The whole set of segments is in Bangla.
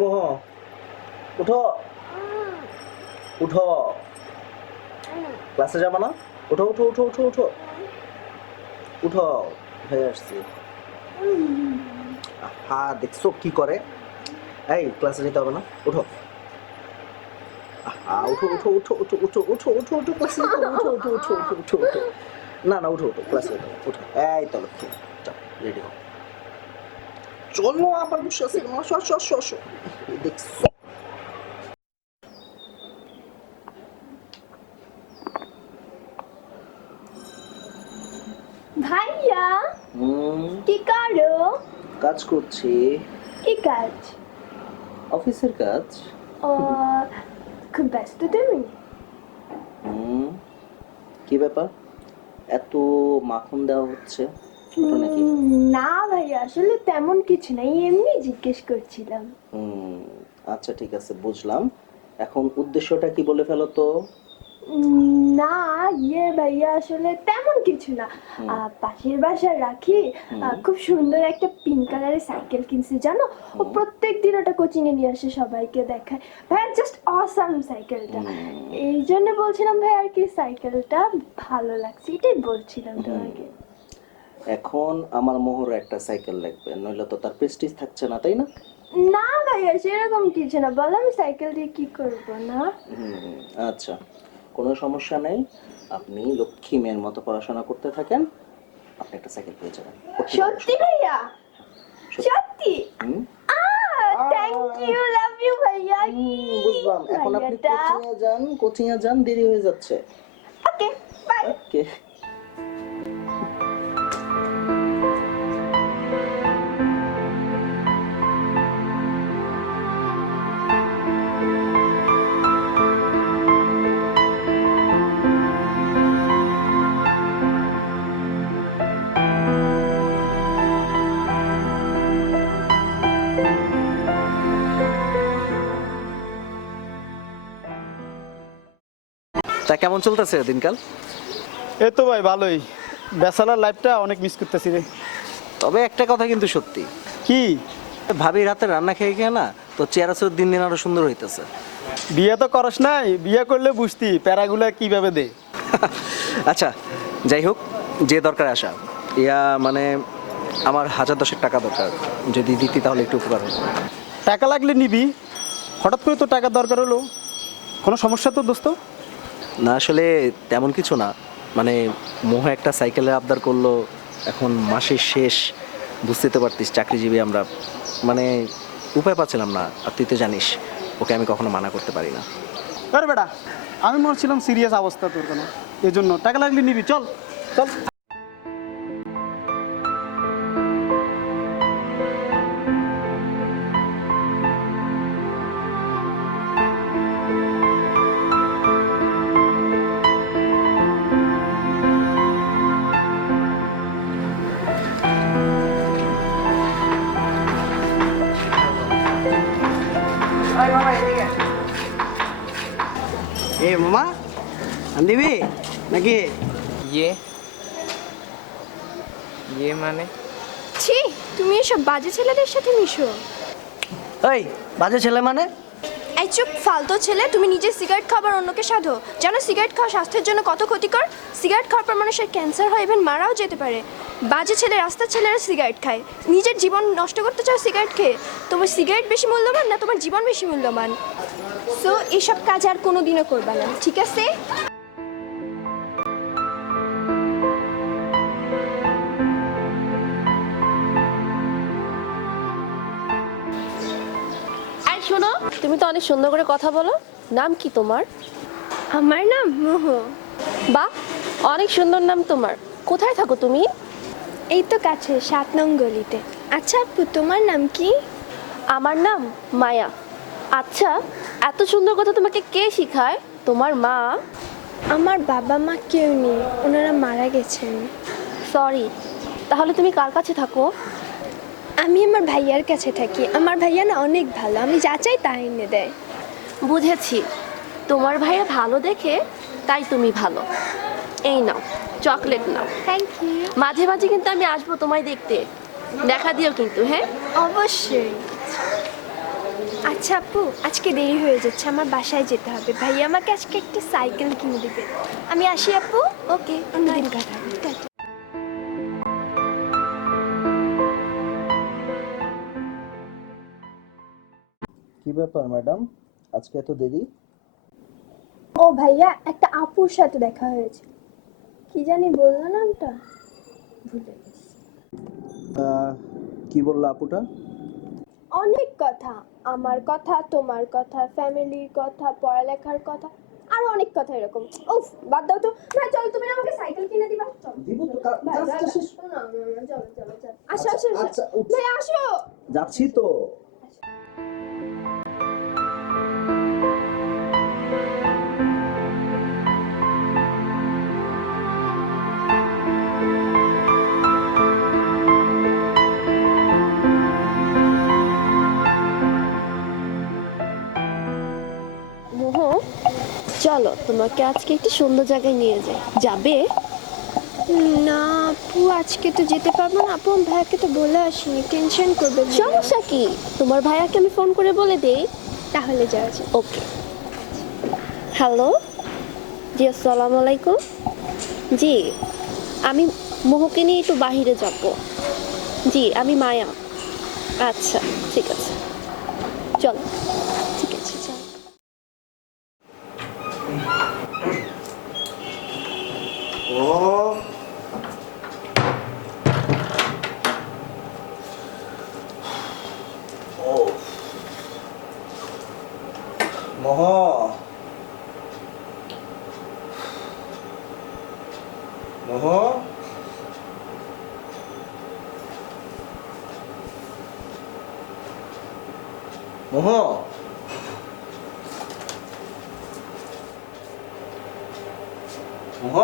মোহ, উঠো উঠো, ক্লাসে যাবো না? উঠো উঠো উঠো উঠো উঠো উঠো, হয়ে আসছি। হ্যাঁ, দেখছো কি করে? এই ক্লাসে যেতে হবে না, উঠো। উঠো উঠো উঠো উঠো উঠো উঠো উঠো উঠো ক্লাসে যেতে হবে, উঠো উঠো উঠো উঠো উঠো উঠো। না না, উঠো উঠো, ক্লাসে যেতে হবে, উঠো। এই তো লক্ষ্মী, চল রেডি হও। চলো, আবার বসে আছে, আসো আসো আসো আসো। দেখছো? ভাইয়া হুম, কি করো? কাজ করছি। কি কাজ? অফিসের কাজ। ও, খুব ব্যস্ত তুমি? হুম, কি ব্যাপার, এত মাখন দেওয়া হচ্ছে, ছোট নাকি? না ভাইয়া, আসলে তেমন কিছু নাই, এমনি জিজ্ঞেস করছিলাম। হুম, আচ্ছা ঠিক আছে, বুঝলাম। এখন উদ্দেশ্যটা কি বলে ফেলো তো। না, ভাইয়া আসলে তেমন কিছু না। পাশের বাসায় রাখি খুব সুন্দর একটা পিঙ্ক কালারের সাইকেল কিনছে, জানো? ও প্রত্যেক দিন ওটা কোচিং এ নিয়ে আসে, সবাইকে দেখায়। ভাইয়া জাস্ট অসাম সাইকেলটা। এই জন্য বলছিলাম ভাই, আর কি সাইকেলটা ভালো লাগছে, এটাই বলছিলাম তোমাকে। এখন আমার মোহর একটা সাইকেল লাগবে, নইলে তো তার প্রেস্টিজ থাকছে না, তাই না? না ভাইয়া, সেরকম কিছু না, বলো আমি সাইকেল দিয়ে কি করবো না। হুম, আচ্ছা, কোনো সমস্যা নেই। আপনি লক্ষ্মী মেয়ের মতো পড়াশোনা করতে থাকেন, আপনি একটা সাইকেল পেয়ে যাবেন। সত্যি ভাইয়া? সত্যি? থ্যাংক ইউ, লাভ ইউ ভাইয়া। বুঝলাম। এখন আপনি কোচিং এ যান, দেরি হয়ে যাচ্ছে। ওকে, বাই। ওকে। তা কেমন চলতেছে দিনকাল? এই তো ভাই ভালোই, ব্যাচেলার লাইফটা অনেক মিস করতেছি রে। তবে একটা কথা কিন্তু সত্যি, কি? ভাবির হাতে রান্না খেয়ে খেয়ে না তো চেহারা সুর দিন দিন আরো সুন্দর হইতেছে। বিয়ে তো করস নাই, বিয়ে করলে বুঝতি প্যারাগুলা কিভাবে দে। আচ্ছা, যাই হোক, যে দরকার আসা, ইয়া মানে আমার 1010 টাকা দরকার, যদি দিতি তাহলে একটু উপকার হতো। টাকা লাগলে নিবি, হঠাৎ করে তো টাকার দরকার হলো, কোনো সমস্যা তো দোস্ত? না আসলে তেমন কিছু না, মানে মোহ একটা সাইকেলের আবদার করলো, এখন মাসের শেষ, বুঝতে তো পারতিস চাকরিজীবী আমরা, মানে উপায় পাচ্ছিলাম না, আর তুই তো জানিস ওকে আমি কখনো মানা করতে পারি না। আরে বেটা, আমি মনে ছিলাম সিরিয়াস অবস্থা তোর কোনো, এই জন্য টাকা লাগলে নিবি, চল চল। এ মামা, দিবি নাকি? ইয়ে ইয়ে মানে? ছি, তুমি এসব বাজে ছেলেদের সাথে মিশো। ওই বাজে ছেলে মানে? এই চুপ, ফালতু ছেলে। তুমি নিজে সিগারেট খাবার অন্যকে সাধো, জানো সিগারেট খাওয়া স্বাস্থ্যের জন্য কত ক্ষতিকর? সিগারেট খাওয়ার পর মানুষের ক্যান্সার হয়, ইভেন মারাও যেতে পারে। বাজে ছেলে, রাস্তার ছেলেরা সিগারেট খায়, নিজের জীবন নষ্ট করতে চাও সিগারেট খেয়ে? তোমার সিগারেট বেশি মূল্যবান না তোমার জীবন বেশি মূল্যবান? সো এসব কাজ আর কোনোদিনও করবা না, ঠিক আছে? এই শোনো, তুমি তো অনেক সুন্দর করে কথা বলো, নাম কি তোমার? আমার নাম মোহ। বাহ, অনেক সুন্দর নাম তোমার। কোথায় থাকো তুমি? এই তো কাছে 7 নং গলিতে। আচ্ছা আপু, তোমার নাম কি? আমার নাম মায়া। আচ্ছা, এত সুন্দর কথা তোমাকে কে শিখায়? তোমার মা? আমার বাবা মা কেউ নেই, ওনারা মারা গেছেন। সরি, তাহলে তুমি কার কাছে থাকো? আমি আমার ভাইয়ার কাছে থাকি। আমার ভাইয়া না অনেক ভালো, আমি যা চাই তা এনে দেয়। বুঝেছি, তোমার ভাইয়া ভালো দেখে তাই তুমি ভালো। এই নাও চকলেট নাও। Thank you. মাঝে মাঝে কিন্তু আমি আসবো তোমায় দেখতে, দেখা দিও কিন্তু, হ্যাঁ? অবশ্যই। আচ্ছা আপু, আজকে দেরি হয়ে যাচ্ছে, আমার বাসায় যেতে হবে। ভাইয়া আমাকে আজকে একটা সাইকেল কিনে দিবে। আমি আসি আপু। ওকে, অন্যদিন কথা হবে। টাটা। কি ব্যাপার ম্যাডাম, আজকে এত দেরি? ও ভাইয়া, একটা আপুর সাথে দেখা হয়েছে। কি জানি বললো নামটা, ভুলে গেছি। কি বললো আপুটা? অনেক কথা, আমার কথা, তোমার কথা, ফ্যামিলির কথা, পড়ালেখার কথা, আরো অনেক কথা এরকম। উফ, বাদ দাও তো। ভাই চলো, তুমি না আমাকে সাইকেল কিনে দিবা। চলো দিব তো, ভাই, কাজটা ভাই, শেষ। না, চলো চলো চলো। আসো আসো আসো। আচ্ছা, ভাই আসো। যাচ্ছি তো। মোহ, চলো তোমাকে আজকে একটি সুন্দর জায়গায় নিয়ে যাই, যাবে? না আপু, আজকে তো যেতে পারবো না আপু। আমি ভাইয়াকে তো বলে আসিনি, টেনশন করবে ভাইয়া। সমস্যা কি? তোমার ভাইয়াকে আমি ফোন করে বলে দেই। তাহলে যাওয়া যাক। ওকে। হ্যালো, জি আসসালামু আলাইকুম। জি, আমি মোহকে নিয়ে একটু বাহিরে যাব। জি, আমি মায়া। আচ্ছা, ঠিক আছে, চলো। ঠিক আছে, চল। ও মোহ, মোহ, মোহ, মোহ।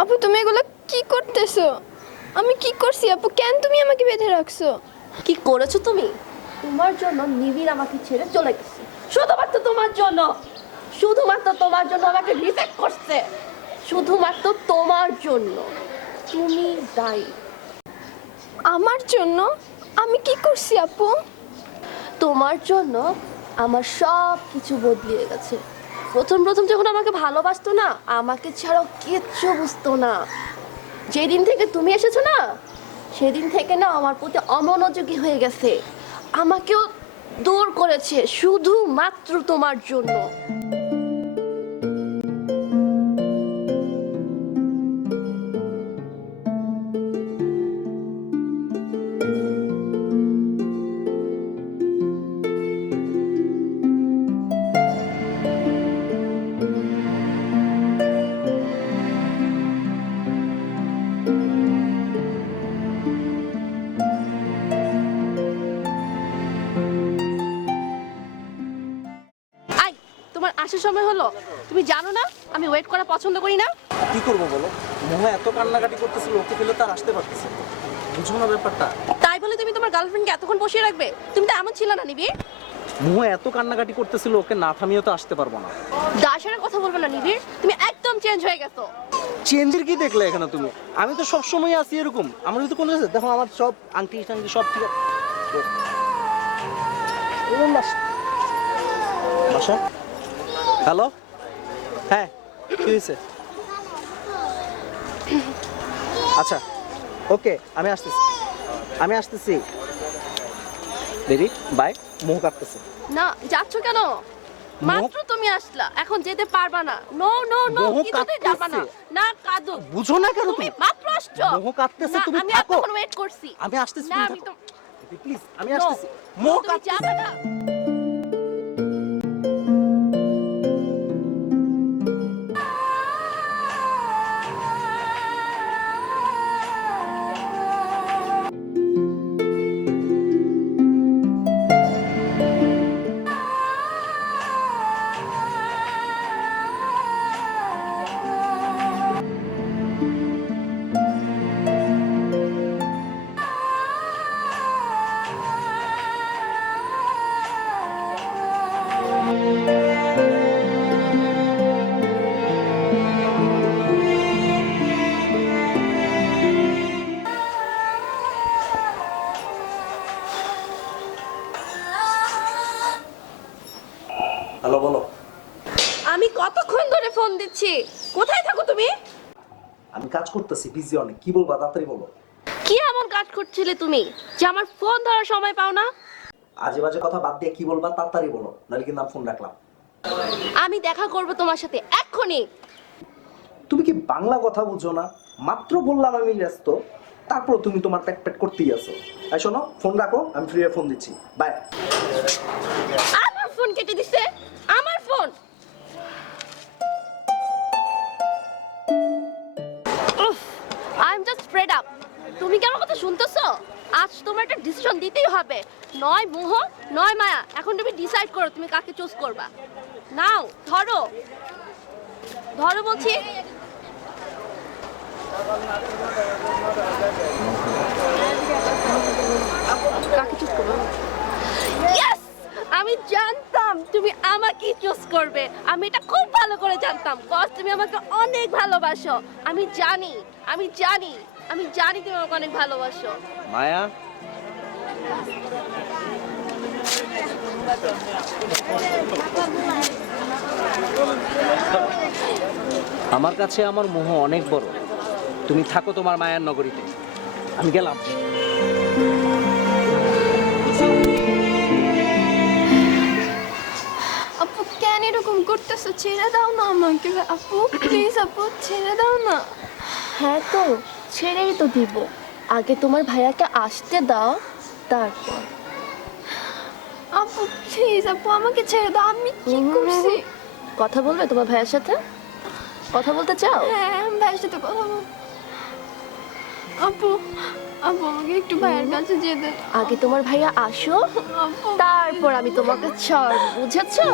আপু তুমি এগুলো কি করতেছো? আমি কি করছি আপু? কেন তুমি আমাকে বেঁধে রাখছো? কি করেছো তুমি? তোমার জন্য নিবিড় আমাকে ছেড়ে চলে গেছে, শুধুমাত্র তোমার জন্য। শুধুমাত্র তোমার জন্য আমাকে রিজেক্ট করছে, শুধুমাত্র তোমার জন্য। তুমি দায়ী। আমার জন্য? আমি কি করছি আপু? তোমার জন্য আমার সব কিছু বদলিয়ে গেছে। প্রথম প্রথম যখন আমাকে ভালোবাসতো না, আমাকে ছাড়াও কিচ্ছু বুঝতো না। যেদিন থেকে তুমি এসেছো না, সেদিন থেকে না আমার প্রতি অমনোযোগী হয়ে গেছে। আমাকেও দূর করেছে শুধুমাত্র তোমার জন্য। আই, তোমার আসার সময় হলো। তুমি জানো না আমি ওয়েট করা পছন্দ করি না? কি করবো বলো, মোহ এত কান্নাকাটি করতেছিল, ওকে ফেলে তার আসতে পারতেছে না। বুঝো না ব্যাপারটা? তাই বলে তুমি তোমার গার্লফ্রেন্ডকে এতক্ষণ বসিয়ে রাখবে? তুমি তো এমন ছিল না নিবিড়। মোহ এত কান্নাকাটি করতেছিল, ওকে না থামিয়ে তো আসতে পারবো না। দাসের কথা বলবে না নিবিড়, তুমি একদম চেঞ্জ হয়ে গেছো। চেঞ্জের কি দেখলে এখানে তুমি? আমি তো সব সময় আছি এরকম। আমার তো কোনো দেখো, আমার সব আংটি টাংটি সব ঠিক আছে। বাসা, হ্যালো, হ্যাঁ, কি হয়েছে? আচ্ছা, ওকে, আমি আসতেছি, আমি আসতেছি। দেরি, বাই। মোহ কাটতেছে। না, যাচ্ছ কেন? মাত্র তুমি আসলা, এখন যেতে পারবা না। নো নো নো, মোহ কিছুতেই যাবা না। কাঁদতেছে। না কাঁদো। বুঝো না কেন তুমি তুমি? মাত্র আসছো। মোহ কাঁদতেছে, না, তুমি আমি থাকো। এতক্ষণ ওয়েট করছি। আমি আসতেছি, না, তুমি আমি থাকো। তো প্লিজ, আমি No, আসতেছি। মোহ তুমি কাঁদতেছে। যাবে না। আমি কাজ করতেছি, বিজি অনেক। কি বলবা তাড়াতাড়ি বলো। কি এমন কাজ করছিলে তুমি যে আমার ফোন ধরার সময় পাও না? আজে বাজে কথা বাদ দিয়ে কি বলবা তাড়াতাড়ি বলো, নাহলে কিন্তু আমি ফোন রাখলাম। আমি দেখা করব তোমার সাথে এক্ষুনি। তুমি কি বাংলা কথা বুঝো না? মাত্র বললাম আমি ব্যস্ত, তারপর তুমি তোমার প্যাট প্যাট করতেই আছো। এই শোনো, ফোন রাখো, আমি ফ্রি ফোন দিচ্ছি, বাই। আমার ফোন কেটে দিছে, আমার phone. I am just fed up. তুমি কি আমার কথা শুনতেছো? আজ তোমার একটা ডিসিশন দিতেই হবে, নয় মোহ নয় মায়া। এখন তুমি ডিসাইড করো তুমি কাকে চুজ করবা। নাও ধরো, ধরো বলছি। কাকে চুজ করবে? ইয়েস, আমি জানতাম তুমি আমাকে চুজ করবে। আমি এটা খুব ভালো করে জানতাম, কজ তুমি আমাকে অনেক ভালোবাসো। আমি জানি, আমি জানি, আমি জানি তুমি আমাকে অনেক ভালোবাসো। মায়া, আমার কাছে আমার মোহ অনেক বড়। তুমি থাকো তোমার মায়ার নগরীতে, আমি গেলাম। আপু কেন এরকম করতেছো? ছেড়ে দাও না আমাকে আপু, প্লিজ আপু ছেড়ে দাও না। হ্যাঁ তো ছেড়েই তো দিব, আগে তোমার ভাইয়াকে আসতে দাও তারপর। আপু প্লিজ আপু আমাকে ছেড়ে দাও, আমি কি করছি? কথা বলবে তোমার ভাইয়ের সাথে? কথা বলতে চাও? হ্যাঁ আমি ভাইয়ের সাথে কথা বল। আপু আপু আমাকে একটু ভাইয়ের কাছে যেতে দাও। আগে তোমার ভাইয়া আসো, আপু তারপর আমি তোমাকে ছাড়, বুঝেছো?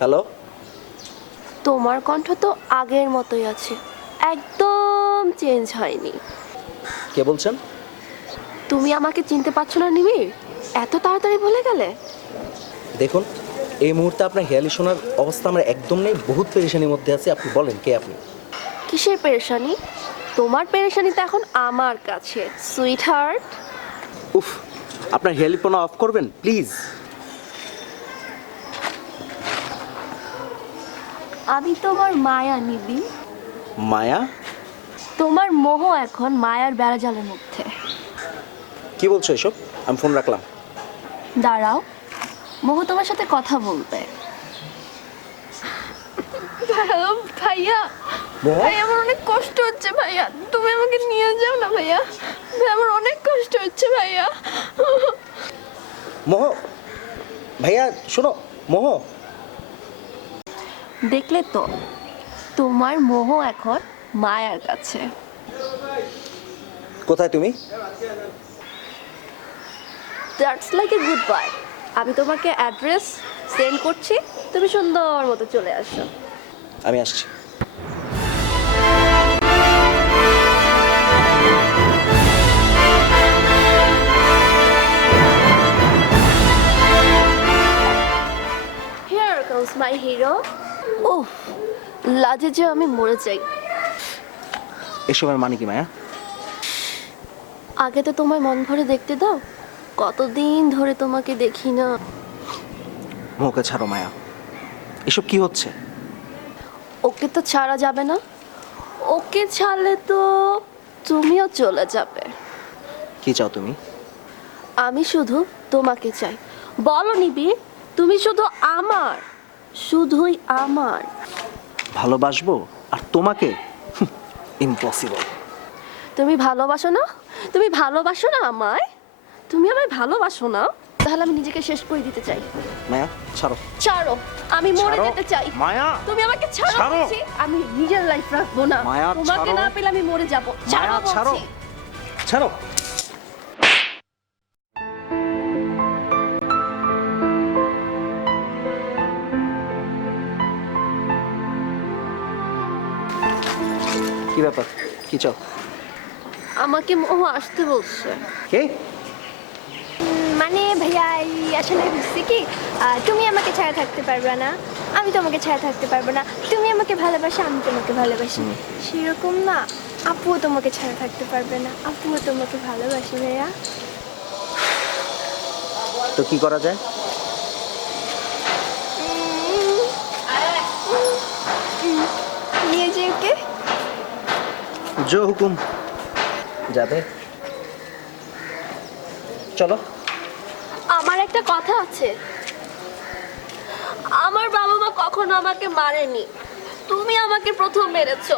হ্যালো, তোমার কণ্ঠ তো আগের মতোই আছে, একদম চেঞ্জ হয়নি। কে বলছেন? তুমি আমাকে চিনতে পারছো না নিবিড়? এত তাড়াতাড়ি ভুলে গেলে? দেখুন, এই মুহূর্তে আপনার হেয়ালি শোনার অবস্থা আমার একদম নেই, বহুত পেরেশানির মধ্যে আছে। আপনি বলেন কে আপনি? কিসের পেরেশানি? তোমার পেরেশানি তো এখন আমার কাছে, সুইট হার্ট। উফ, আপনার হেয়ালিপনা অফ করবেন প্লিজ। আমি তোমার মায়া নিবিড়। মায়া? তোমার মোহ এখন মায়ার বেড়াজালের মধ্যে। কি বলছো এসব? আমি ফোন রাখলাম। দাঁড়াও, মোহ তোমার সাথে কথা বলবে। ভাইয়া মোহ? ভাই আমার অনেক কষ্ট হচ্ছে ভাইয়া, তুমি আমাকে নিয়ে যাও না ভাইয়া। ভাই আমার অনেক কষ্ট হচ্ছে ভাইয়া। মোহ, ভাইয়া শোনো। মোহ, দেখলে তো, তোমার মোহ এখন মায়ার কাছে। কোথায় তুমি? That's like a good bye. আমি তোমাকে অ্যাড্রেস সেন্ড করছি, তুমি সুন্দর মতো চলে আসো। আমি আসছি। Here comes my hero. Oh, লাজে যে আমি মরে যাই। এসবের মানে কি মায়া? আগে তো তোমায় মন ভরে দেখতে দাও, কতদিন ধরে তোমাকে দেখি না। মোহকে ছাড়ো মায়া, এসব কি হচ্ছে? ওকে তো ছাড়া যাবে না, ওকে ছাড়লে তো তুমিও চলে যাবে। কি চাও তুমি? আমি শুধু তোমাকে চাই। বলো নিবিড়, তুমি শুধু আমার, শুধুই আমার। ভালোবাসবো আর তোমাকে? ইম্পসিবল। তুমি ভালোবাসো না? তুমি ভালোবাসো না আমায়? তুমি আমায় ভালোবাসো না? তাহলে আমি নিজেকে শেষ করে দিতে চাই। মায়া ছাড়ো। ছাড়ো, আমি মরে ছাড়ো। যেতে চাই। মায়া তুমি আমাকে ছাড়ো ছাড়ো। বলছি। আমি নিজের লাইফ রাখবো না। মায়া, তোমাকে ছাড়ো। না পেলে আমি মরে যাব। ছাড়ো মায়া, ছাড়ো। বলছি। ছাড়ো। কি ব্যাপার? কি চাও? আমাকে মোহ আসতে বলছে। কে? মানে ভাইয়া এই আসলে বুঝছি কি, তুমি আমাকে ছাড়া থাকতে পারবে না, আমি তোমাকে ছাড়া থাকতে পারবো না। তুমি আমাকে ভালোবাসো, আমি তোমাকে ভালোবাসি, সেরকম না। আপুও তোমাকে ছাড়া থাকতে পারবে না, আপুও তোমাকে ভালোবাসে ভাইয়া। তো কি করা যায়? নিয়ে যে ওকে। জো হুকুম। যাবে, চলো। আমার একটা কথা আছে, আমার বাবা মা কখনো আমাকে মারেনি, তুমি আমাকে প্রথম মেরেছো।